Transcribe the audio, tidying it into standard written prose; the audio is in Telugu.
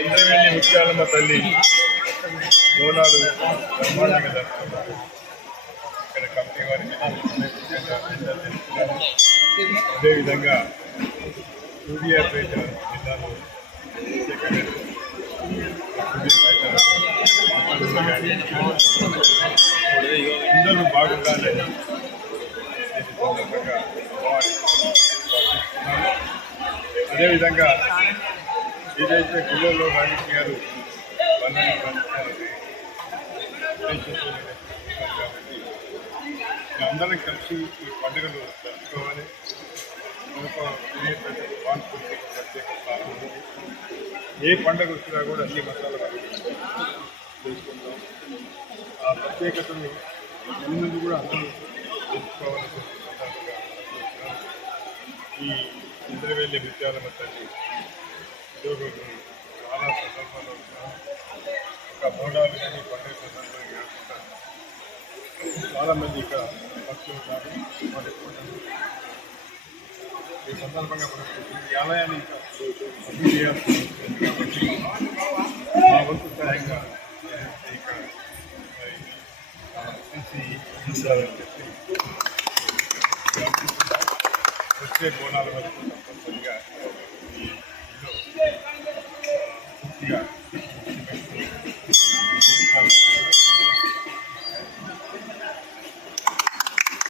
ఇంద్రవేణి ముత్యాలమ్మ తల్లి బోనాలు బ్రహ్మాండంగా జరుగుతున్నారు. ఇక్కడ కమిటీ వారికి అదేవిధంగా సూర్యాపేట జిల్లాలో అందరూ బాగుండాలి. అదేవిధంగా ఏదైతే గుళ్ళలో రాజకీయాలు వాళ్ళని పంచాలని కాబట్టి అందరం కలిసి ఈ పండుగలు జరుపుకోవాలి. ప్రత్యేక స్థానం ఉంది. ఏ పండుగ వచ్చినా కూడా అన్ని మతాల చేసుకుంటాం. ఆ ప్రత్యేకతను ముందు కూడా అందరూ తెలుసుకోవాలని ఈ ఇంద్రవేణి ముత్యాలమ్మ తల్లి ఈరోజు చాలా సందర్భాల్లో ఒక బోనాలు కానీ పండుగ సందర్భంగా చాలామంది ఇక్కడ భక్తులు ఉన్నారు. ఈ సందర్భంగా మనకు ఈ ఆలయాన్ని ఇంకా అభివృద్ధి చేయాల్సి ఉంటుంది కాబట్టి మా వంతు సహాయంగా ఇక్కడ తీసి చెప్పి వచ్చే బోనాల వరకు తప్పనిసరిగా ఈ పూర్తిగా